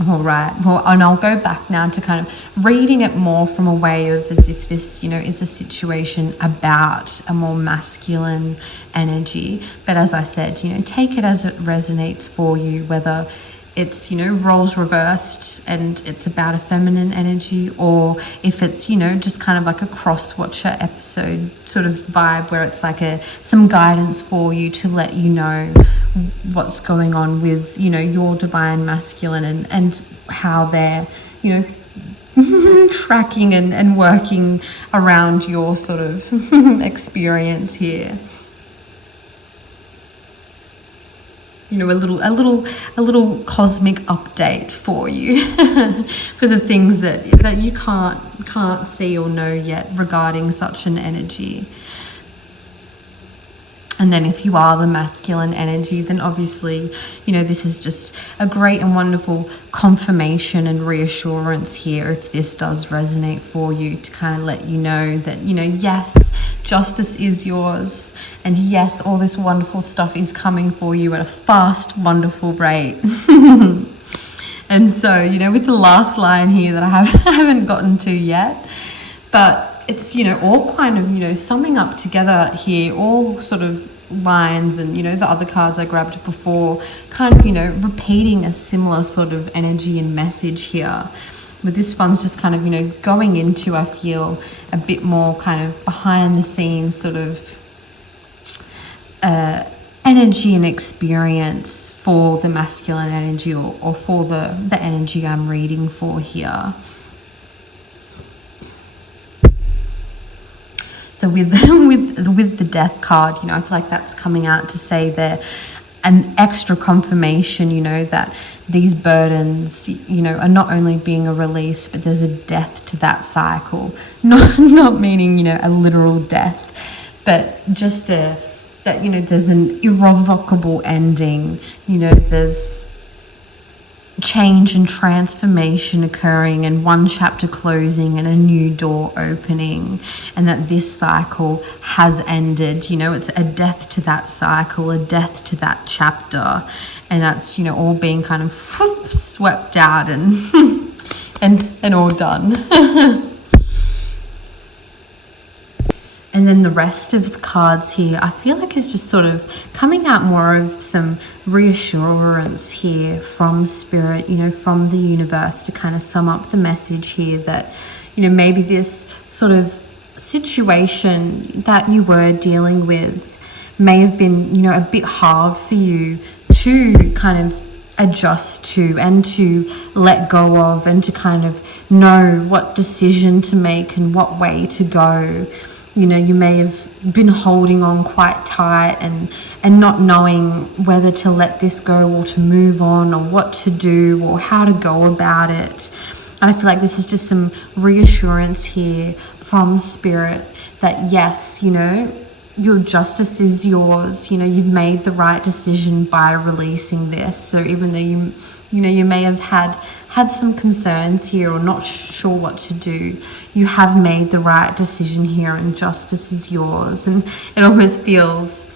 All right. Well, and I'll go back now to kind of reading it more from a way of as if this, is a situation about a more masculine energy. But as I said, take it as it resonates for you, whether it's, roles reversed and it's about a feminine energy, or if it's, just kind of like a cross-watcher episode sort of vibe where it's like some guidance for you to let you know what's going on with, your divine masculine and how they're, tracking and working around your sort of experience here. A little cosmic update for you for the things that you can't see or know yet regarding such an energy. And then if you are the masculine energy, then obviously, this is just a great and wonderful confirmation and reassurance here, if this does resonate for you, to kind of let you know that, yes, justice is yours. And yes, all this wonderful stuff is coming for you at a fast, wonderful rate. And so, with the last line here that I haven't gotten to yet, but it's, all kind of, summing up together here, all sort of lines and, the other cards I grabbed before, kind of, repeating a similar sort of energy and message here. But this one's just kind of, going into, I feel, a bit more kind of behind the scenes sort of energy and experience for the masculine energy or for the energy I'm reading for here. So with the death card, I feel like that's coming out to say there an extra confirmation, that these burdens, are not only being a release, but there's a death to that cycle. Not meaning, a literal death, but just that, there's an irrevocable ending, there's change and transformation occurring and one chapter closing and a new door opening, and that this cycle has ended. It's a death to that cycle, a death to that chapter, and that's all being kind of swept out and and all done. And then the rest of the cards here, I feel like is just sort of coming out more of some reassurance here from spirit, from the universe, to kind of sum up the message here that, maybe this sort of situation that you were dealing with may have been, a bit hard for you to kind of adjust to and to let go of, and to kind of know what decision to make and what way to go. You may have been holding on quite tight and not knowing whether to let this go or to move on, or what to do or how to go about it. And I feel like this is just some reassurance here from spirit that yes, your justice is yours. You've made the right decision by releasing this. So even though you may have had some concerns here or not sure what to do, you have made the right decision here, and justice is yours. And it almost feels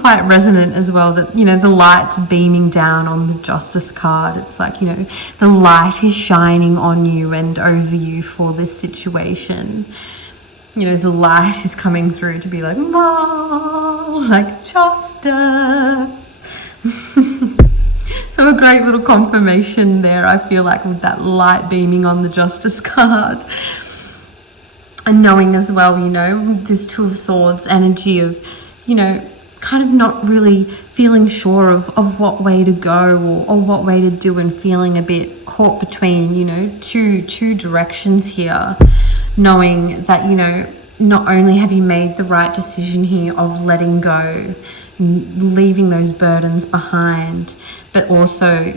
quite resonant as well that the light's beaming down on the justice card. It's like the light is shining on you and over you for this situation. The light is coming through to be like, like justice. So a great little confirmation there, I feel like, with that light beaming on the justice card. And knowing as well, this Two of Swords energy of, kind of not really feeling sure of what way to go or what way to do, and feeling a bit caught between, two directions here. Knowing that, not only have you made the right decision here of letting go, leaving those burdens behind, but also,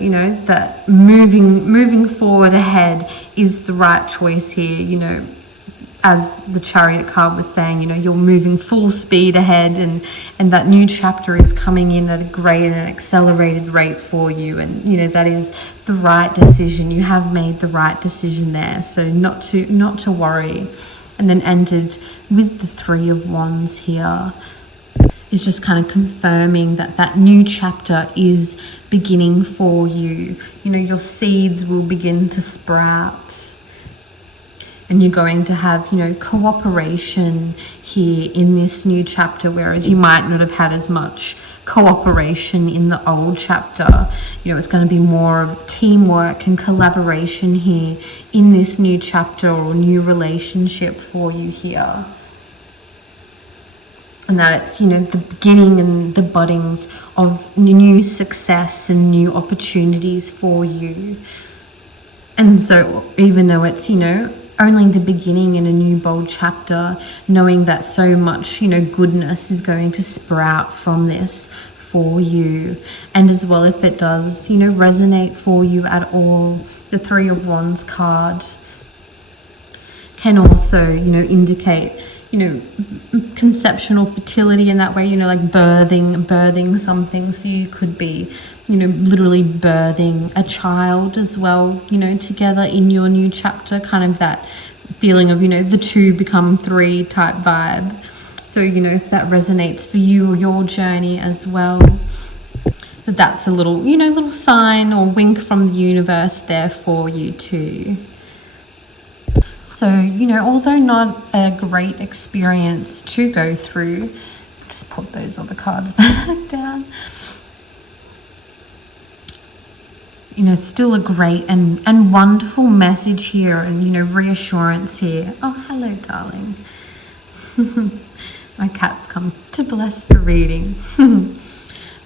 that moving forward ahead is the right choice here. As the Chariot card was saying, you're moving full speed ahead, and that new chapter is coming in at a great and accelerated rate for you. And, that is the right decision. You have made the right decision there. So not to worry. And then ended with the Three of Wands here. is just kind of confirming that that new chapter is beginning for you. You know, your seeds will begin to sprout. And you're going to have, you know, cooperation here in this new chapter, whereas you might not have had as much cooperation in the old chapter. You know, it's going to be more of teamwork and collaboration here in this new chapter or new relationship for you here. And that it's, you know, the beginning and the buddings of new success and new opportunities for you. And so even though it's, you know, only the beginning in a new bold chapter, knowing that so much, you know, goodness is going to sprout from this for you. And as well, if it does, you know, resonate for you at all, the Three of Wands card can also, you know, indicate, you know, conceptional fertility in that way, you know, like birthing something. So you could be, you know, literally birthing a child as well, you know, together in your new chapter, kind of that feeling of, you know, the two become three type vibe. So, you know, if that resonates for you or your journey as well, that's a little, you know, little sign or wink from the universe there for you too. So, you know, although not a great experience to go through, just put those other cards back down. You know, still a great and wonderful message here, and, you know, reassurance here. Oh, hello, darling. My cat's come to bless the reading.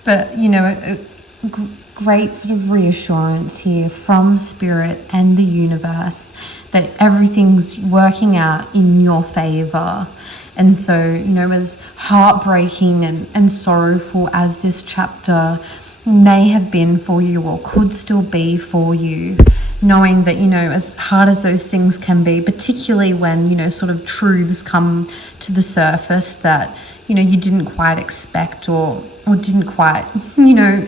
But, you know, a great sort of reassurance here from Spirit and the universe that everything's working out in your favor. And so, you know, as heartbreaking and sorrowful as this chapter may have been for you or could still be for you, knowing that, you know, as hard as those things can be, particularly when, you know, sort of truths come to the surface that, you know, you didn't quite expect or didn't quite, you know,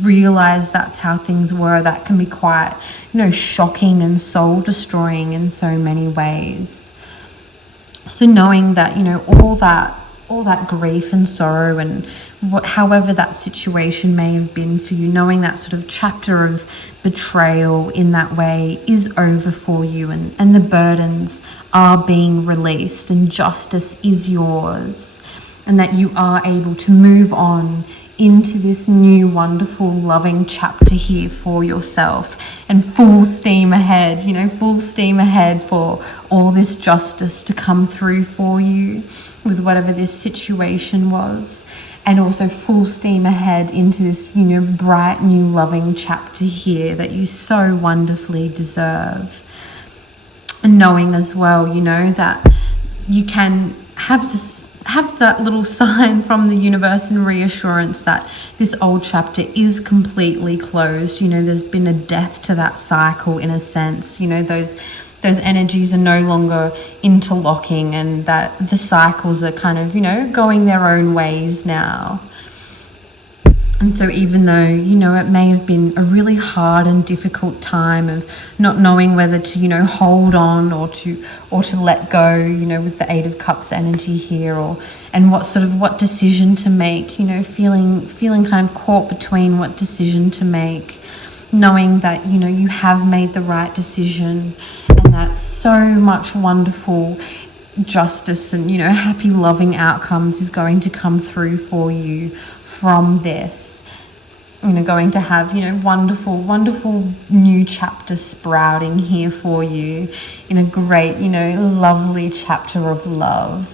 realize that's how things were, that can be quite, you know, shocking and soul destroying in so many ways. So knowing that, you know, all that grief and sorrow and however that situation may have been for you, knowing that sort of chapter of betrayal in that way is over for you, and the burdens are being released and justice is yours, and that you are able to move on into this new wonderful loving chapter here for yourself, and full steam ahead, you know, full steam ahead for all this justice to come through for you with whatever this situation was, and also full steam ahead into this, you know, bright new loving chapter here that you so wonderfully deserve. And knowing as well, you know, that you can have that little sign from the universe and reassurance that this old chapter is completely closed. You know, there's been a death to that cycle in a sense. You know, those energies are no longer interlocking, and that the cycles are kind of, you know, going their own ways now. And so even though, you know, it may have been a really hard and difficult time of not knowing whether to, you know, hold on or to let go, you know, with the Eight of Cups energy here, and what decision to make, you know, feeling kind of caught between what decision to make, knowing that, you know, you have made the right decision, and that so much wonderful justice and, you know, happy loving outcomes is going to come through for you from this. You know, going to have, you know, wonderful new chapter sprouting here for you in a great, you know, lovely chapter of love.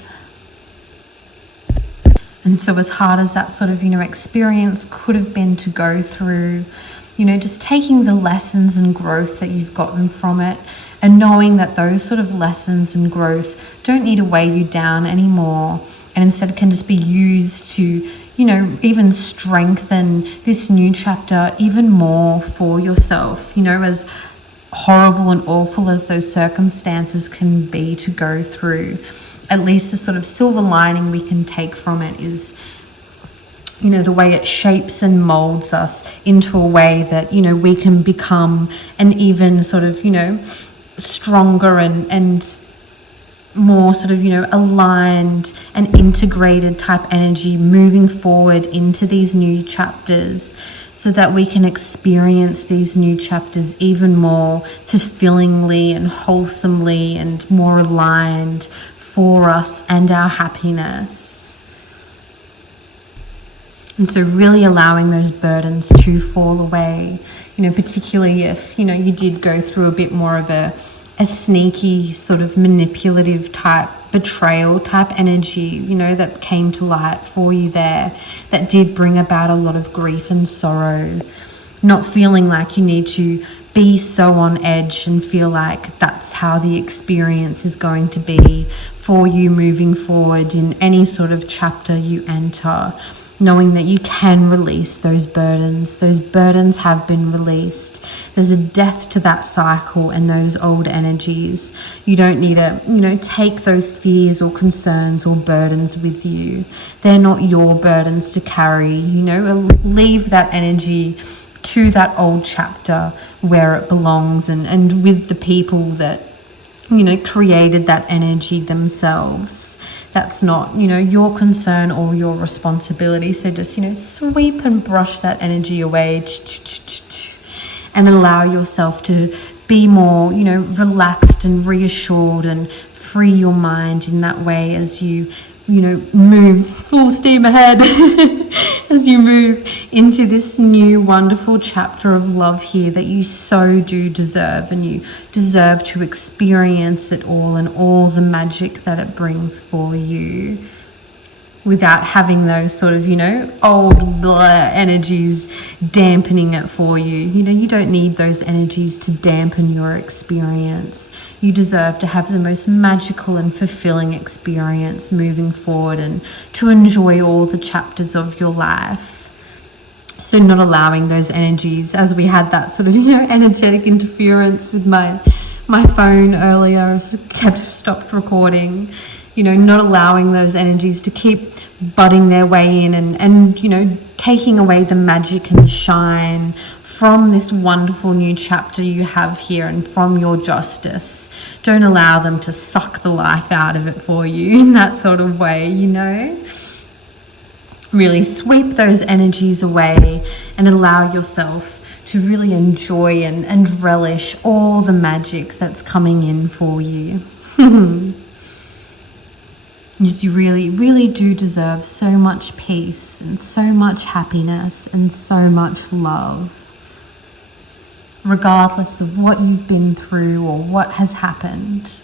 And so as hard as that sort of, you know, experience could have been to go through, you know, just taking the lessons and growth that you've gotten from it, and knowing that those sort of lessons and growth don't need to weigh you down anymore, and instead can just be used to, you know, even strengthen this new chapter even more for yourself. You know, as horrible and awful as those circumstances can be to go through, at least the sort of silver lining we can take from it is, you know, the way it shapes and molds us into a way that, you know, we can become an even sort of, you know, stronger and more sort of, aligned and integrated type energy moving forward into these new chapters, so that we can experience these new chapters even more fulfillingly and wholesomely and more aligned for us and our happiness. And so really allowing those burdens to fall away, particularly if, you did go through a bit more of a sneaky sort of manipulative type betrayal type energy, that came to light for you there, that did bring about a lot of grief and sorrow. Not feeling like you need to be so on edge and feel like that's how the experience is going to be for you moving forward in any sort of chapter you enter. Knowing that you can release those burdens. Those burdens have been released. There's a death to that cycle and those old energies. You don't need to, take those fears or concerns or burdens with you. They're not your burdens to carry. Leave that energy to that old chapter where it belongs, and with the people that, created that energy themselves. That's not, your concern or your responsibility. So just, sweep and brush that energy away and allow yourself to be more, relaxed and reassured, and free your mind in that way as you, move full steam ahead as you move into this new wonderful chapter of love here that you so do deserve, and you deserve to experience it all and all the magic that it brings for you, without having those sort of, old energies dampening it for you. You don't need those energies to dampen your experience. You deserve to have the most magical and fulfilling experience moving forward, and to enjoy all the chapters of your life. So not allowing those energies, as we had that sort of, energetic interference with my phone earlier, I stopped recording. Not allowing those energies to keep butting their way in and taking away the magic and shine from this wonderful new chapter you have here, and from your justice. Don't allow them to suck the life out of it for you in that sort of way, Really sweep those energies away and allow yourself to really enjoy and relish all the magic that's coming in for you. You really, really do deserve so much peace and so much happiness and so much love, regardless of what you've been through or what has happened.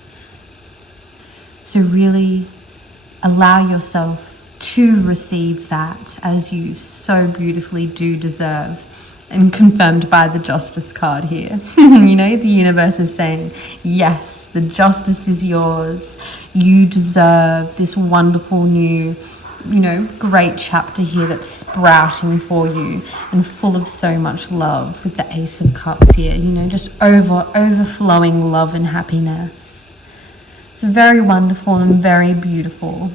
So really allow yourself to receive that, as you so beautifully do deserve, and confirmed by the Justice card here. The universe is saying, yes, the justice is yours. You deserve this wonderful new, great chapter here that's sprouting for you and full of so much love, with the Ace of Cups here, just overflowing love and happiness. It's very wonderful and very beautiful.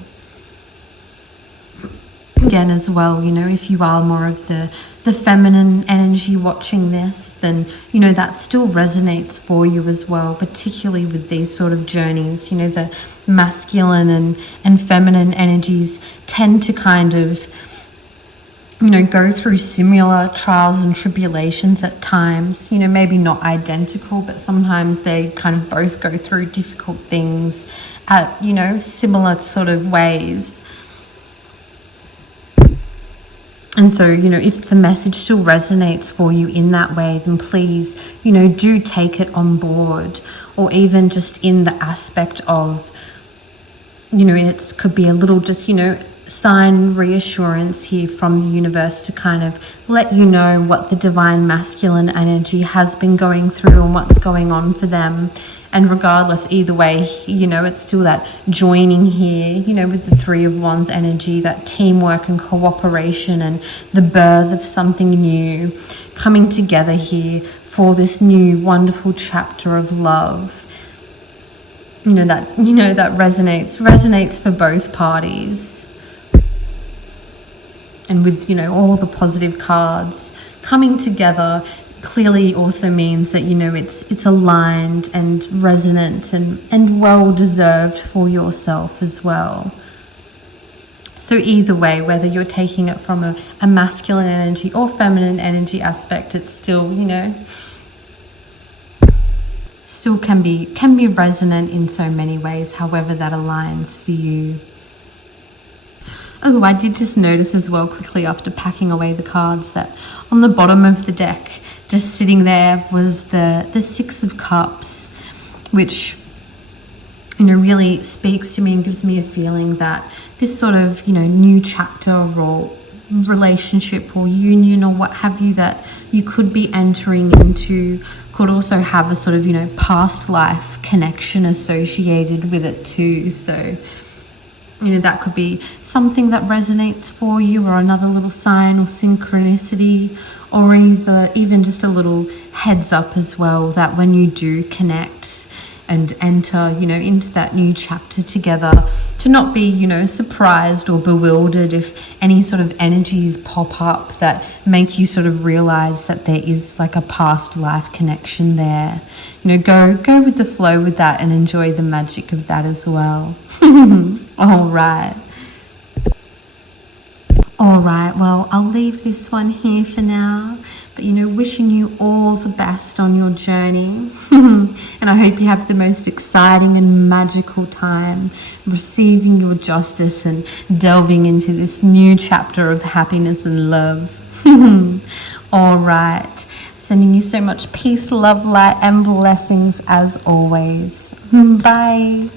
Again as well, if you are more of the feminine energy watching this, then that still resonates for you as well, particularly with these sort of journeys. The masculine and feminine energies tend to kind of go through similar trials and tribulations at times, maybe not identical, but sometimes they kind of both go through difficult things at similar sort of ways. And so, if the message still resonates for you in that way, then please, do take it on board, or even just in the aspect of, it could be a little just, sign reassurance here from the universe to kind of let you know what the divine masculine energy has been going through and what's going on for them. And regardless, either way, it's still that joining here, with the Three of Wands energy, that teamwork and cooperation and the birth of something new coming together here for this new wonderful chapter of love. That resonates for both parties. And with, all the positive cards coming together, clearly also means that, you know, it's aligned and resonant and well deserved for yourself as well. So either way, whether you're taking it from a masculine energy or feminine energy aspect, it's still, you know, still can be resonant in so many ways, however that aligns for you. Oh, I did just notice as well quickly after packing away the cards that on the bottom of the deck, just sitting there, was the Six of Cups, which, you know, really speaks to me and gives me a feeling that this sort of, you know, new chapter or relationship or union or what have you that you could be entering into could also have a sort of, you know, past life connection associated with it too. So, you know, that could be something that resonates for you, or another little sign or synchronicity, or even just a little heads up as well that when you do connect and enter, you know, into that new chapter together, to not be, you know, surprised or bewildered if any sort of energies pop up that make you sort of realize that there is like a past life connection there. You know, go with the flow with that and enjoy the magic of that as well. All right. All right, well, I'll leave this one here for now, but, you know, wishing you all the best on your journey. And I hope you have the most exciting and magical time receiving your justice and delving into this new chapter of happiness and love. All right, sending you so much peace, love, light, and blessings as always. Bye.